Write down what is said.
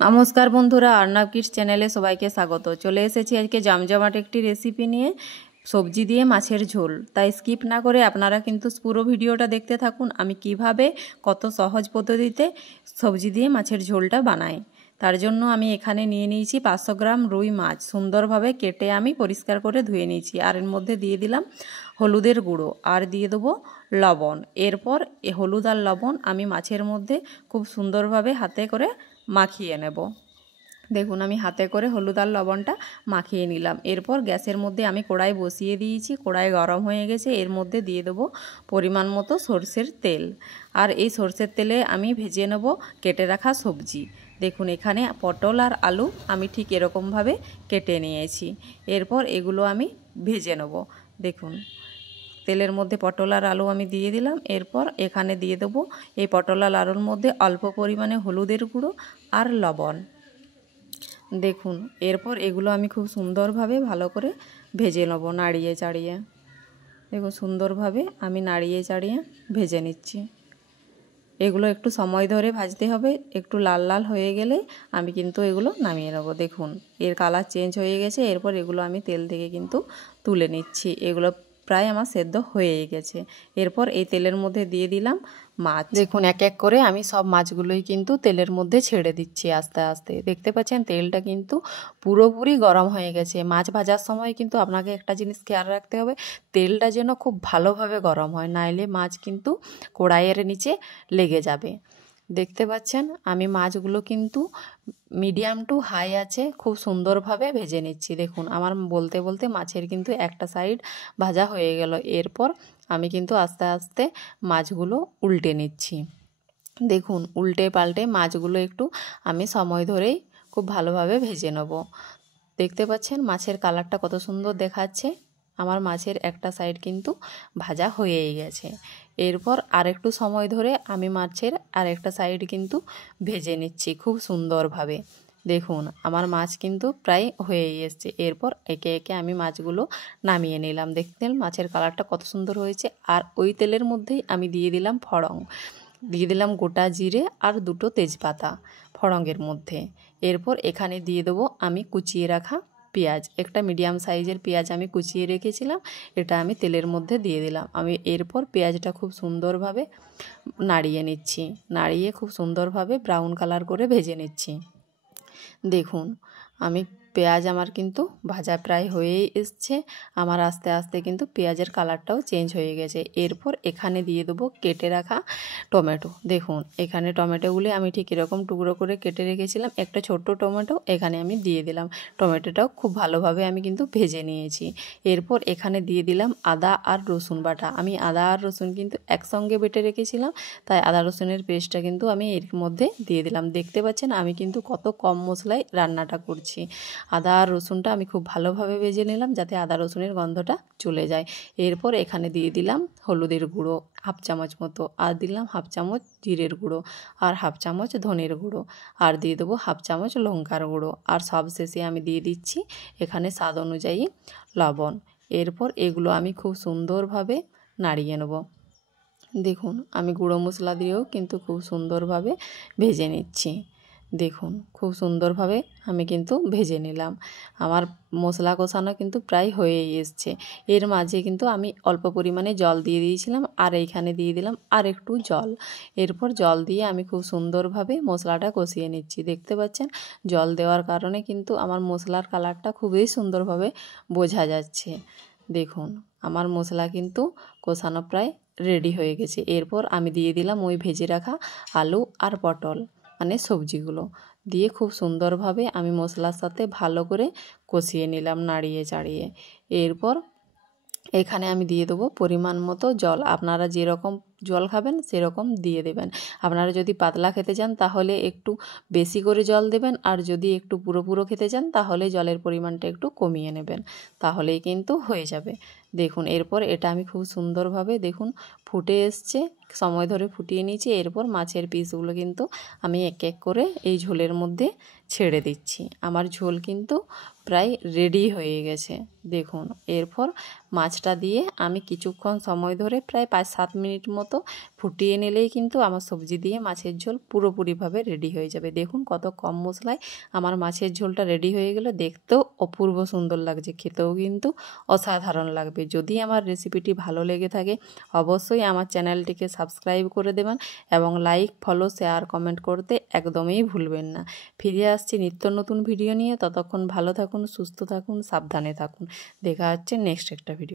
नमस्कार बंधुरा अर्णव किड्स चैनेले सबाइके स्वागत। चले एसेছি আজকে জমজমাট একটি রেসিপি নিয়ে সবজি দিয়ে মাছের ঝোল। তাই স্কিপ না করে আপনারা কিন্তু পুরো ভিডিওটা দেখতে থাকুন আমি কিভাবে কত সহজ পদ্ধতিতে সবজি দিয়ে মাছের ঝোলটা বানাই। তার জন্য আমি এখানে নিয়ে নিয়েছি 500 গ্রাম রুই মাছ, সুন্দরভাবে কেটে আমি পরিষ্কার করে ধুয়ে নিয়েছি। আর এর মধ্যে দিয়ে দিলাম হলুদের গুঁড়ো আর দিয়ে দেবো লবণ। এরপর এই হলুদ আর লবণ আমি মাছের মধ্যে খুব সুন্দরভাবে হাতে করে মাখিয়ে নেব। দেখুন আমি হাতে করে হলুদ আর লবণটা মাখিয়ে নিলাম। এরপর গ্যাসের মধ্যে আমি কড়াই বসিয়ে দিয়েছি, কড়াই গরম হয়ে গেছে। এর মধ্যে দিয়ে দেবো পরিমাণ মতো সরষের তেল। আর এই সরষের তেলে আমি ভেজে নেব কেটে রাখা সবজি। দেখুন এখানে পটল আর আলু আমি ঠিক এরকমভাবে কেটে নিয়েছি। এরপর এগুলো আমি ভেজে নেব। দেখুন তেলের মধ্যে পটল আর আলু আমি দিয়ে দিলাম। এরপর এখানে দিয়ে দেবো এই পটল আর আলুর মধ্যে অল্প পরিমাণে হলুদের গুঁড়ো আর লবণ। দেখুন এরপর এগুলো আমি খুব সুন্দরভাবে ভালো করে ভেজে নেব নাড়িয়ে চাড়িয়ে। দেখুন সুন্দরভাবে আমি নাড়িয়ে চাড়িয়ে ভেজে নিচ্ছি। এগুলো একটু সময় ধরে ভাজতে হবে, একটু লাল লাল হয়ে গেলে আমি কিন্তু এগুলো নামিয়ে নেব। দেখুন এর কালার চেঞ্জ হয়ে গেছে। এরপর এগুলো আমি তেল থেকে কিন্তু তুলে নিচ্ছি। এগুলো প্রায় আমার সেদ্ধ হয়ে গেছে। এরপর এই তেলের মধ্যে দিয়ে দিলাম মাছ। দেখুন এক এক করে আমি সব মাছগুলোই কিন্তু তেলের মধ্যে ছেড়ে দিচ্ছি আস্তে আস্তে। দেখতে পাচ্ছেন তেলটা কিন্তু পুরোপুরি গরম হয়ে গেছে। মাছ ভাজার সময় কিন্তু আপনাকে একটা জিনিস খেয়াল রাখতে হবে, তেলটা যেন খুব ভালোভাবে গরম হয়, নাইলে মাছ কিন্তু কড়াইয়ের নিচে লেগে যাবে। দেখতে পাচ্ছেন আমি মাছগুলো কিন্তু মিডিয়াম টু হাই আছে খুব সুন্দরভাবে ভেজে নিচ্ছি। দেখুন আমার বলতে বলতে মাছের কিন্তু একটা সাইড ভাজা হয়ে গেল। এরপর আমি কিন্তু আস্তে আস্তে মাছগুলো উল্টে নিচ্ছি। দেখুন উল্টে পাল্টে মাছগুলো একটু আমি সময় ধরেই খুব ভালোভাবে ভেজে নেব। দেখতে পাচ্ছেন মাছের কালারটা কত সুন্দর দেখাচ্ছে। আমার মাছের একটা সাইড কিন্তু ভাজা হয়েই গেছে। এরপর আরেকটু সময় ধরে আমি মাছের আরেকটা সাইড কিন্তু ভেজে নিচ্ছি খুব সুন্দরভাবে। দেখুন আমার মাছ কিন্তু প্রায় হয়েই এসছে। এরপর একে একে আমি মাছগুলো নামিয়ে নিলাম। দেখতেন মাছের কালারটা কত সুন্দর হয়েছে। আর ওই তেলের মধ্যেই আমি দিয়ে দিলাম ফড়ং, দিয়ে দিলাম গোটা জিরে আর দুটো তেজপাতা ফড়ঙের মধ্যে। এরপর এখানে দিয়ে দেবো আমি কুচিয়ে রাখা পেঁয়াজ, একটা মিডিয়াম সাইজের পেঁয়াজ আমি কুচিয়ে রেখেছিলাম, এটা আমি তেলের মধ্যে দিয়ে দিলাম। আমি এরপর পেঁয়াজটা খুব সুন্দরভাবে নাড়িয়ে নিচ্ছি, নাড়িয়ে খুব সুন্দরভাবে ব্রাউন কালার করে ভেজে নিচ্ছি। দেখুন আমি পেঁয়াজ আমার কিন্তু ভাজা প্রায় হয়েই এসছে। আমার আস্তে আস্তে কিন্তু পেঁয়াজের কালারটাও চেঞ্জ হয়ে গেছে। এরপর এখানে দিয়ে দেবো কেটে রাখা টমেটো। দেখুন এখানে টমেটোগুলি আমি ঠিক এরকম টুকরো করে কেটে রেখেছিলাম, একটা ছোট্ট টমেটো এখানে আমি দিয়ে দিলাম। টমেটোটাও খুব ভালোভাবে আমি কিন্তু ভেজে নিয়েছি। এরপর এখানে দিয়ে দিলাম আদা আর রসুন বাটা। আমি আদা আর রসুন কিন্তু একসঙ্গে বেটে রেখেছিলাম, তাই আদা রসুনের পেস্টটা কিন্তু আমি এর মধ্যে দিয়ে দিলাম। দেখতে পাচ্ছেন আমি কিন্তু কত কম মশলায় রান্নাটা করছি। আদা আর রসুনটা আমি খুব ভালোভাবে ভেজে নিলাম যাতে আদা রসুনের গন্ধটা চলে যায়। এরপর এখানে দিয়ে দিলাম হলুদের গুঁড়ো হাফ চামচ মতো, আর দিলাম হাফ চামচ জিরের গুঁড়ো আর হাফ চামচ ধনের গুঁড়ো, আর দিয়ে দেবো হাফ চামচ লঙ্কার গুঁড়ো, আর সবশেষে আমি দিয়ে দিচ্ছি এখানে স্বাদ অনুযায়ী লবণ। এরপর এগুলো আমি খুব সুন্দরভাবে নাড়িয়ে নেব। দেখুন আমি গুঁড়ো মশলা দিয়েও কিন্তু খুব সুন্দরভাবে ভেজে নিচ্ছি। দেখুন খুব সুন্দরভাবে আমি কিন্তু ভেজে নিলাম। আমার মশলা কষানো কিন্তু প্রায় হয়েই এসছে। এর মাঝে কিন্তু আমি অল্প পরিমাণে জল দিয়ে দিয়েছিলাম, আর এইখানে দিয়ে দিলাম আর একটু জল। এরপর জল দিয়ে আমি খুব সুন্দরভাবে মশলাটা কষিয়ে নিচ্ছি। দেখতে পাচ্ছেন জল দেওয়ার কারণে কিন্তু আমার মশলার কালারটা খুবই সুন্দরভাবে বোঝা যাচ্ছে। দেখুন আমার মশলা কিন্তু কষানো প্রায় রেডি হয়ে গেছে। এরপর আমি দিয়ে দিলাম ওই ভেজে রাখা আলু আর পটল মানে সবজিগুলো দিয়ে খুব সুন্দরভাবে আমি মশলার সাথে ভালো করে কষিয়ে নিলাম নাড়িয়ে চাড়িয়ে। এরপর এখানে আমি দিয়ে দেবো পরিমাণ মতো জল। আপনারা যেরকম জল খাবেন সেরকম দিয়ে দেবেন। আপনারা যদি পাতলা খেতে চান তাহলে একটু বেশি করে জল দেবেন, আর যদি একটু পুরো পুরো খেতে চান তাহলে জলের পরিমাণটা একটু কমিয়ে নেবেন, তাহলেই কিন্তু হয়ে যাবে। দেখুন এরপর এটা আমি খুব সুন্দরভাবে দেখুন ফুটে এসছে, সময় ধরে ফুটিয়ে নিয়েছি। এরপর মাছের পিসগুলো কিন্তু আমি এক এক করে এই ঝোলের মধ্যে ছেড়ে দিচ্ছি। আমার ঝোল কিন্তু প্রায় রেডি হয়ে গেছে। দেখুন এরপর মাছটা দিয়ে আমি কিছুক্ষণ সময় ধরে প্রায় 5-7 মিনিট মতো মতো ফুটিয়ে নিলেই কিন্তু আমার সবজি দিয়ে মাছের ঝোল পুরোপুরিভাবে রেডি হয়ে যাবে। দেখুন কত কম মশলায় আমার মাছের ঝোলটা রেডি হয়ে গেল। দেখতেও অপূর্ব সুন্দর লাগছে, খেতেও কিন্তু অসাধারণ লাগবে। যদি আমার রেসিপিটি ভালো লেগে থাকে অবশ্যই আমার চ্যানেলটিকে সাবস্ক্রাইব করে দেবেন এবং লাইক, ফলো, শেয়ার, কমেন্ট করতে একদমই ভুলবেন না। ফিরে আসছি নিত্য নতুন ভিডিও নিয়ে। ততক্ষণ ভালো থাকুন, সুস্থ থাকুন, সাবধানে থাকুন। দেখা হচ্ছে নেক্সট একটা ভিডিও।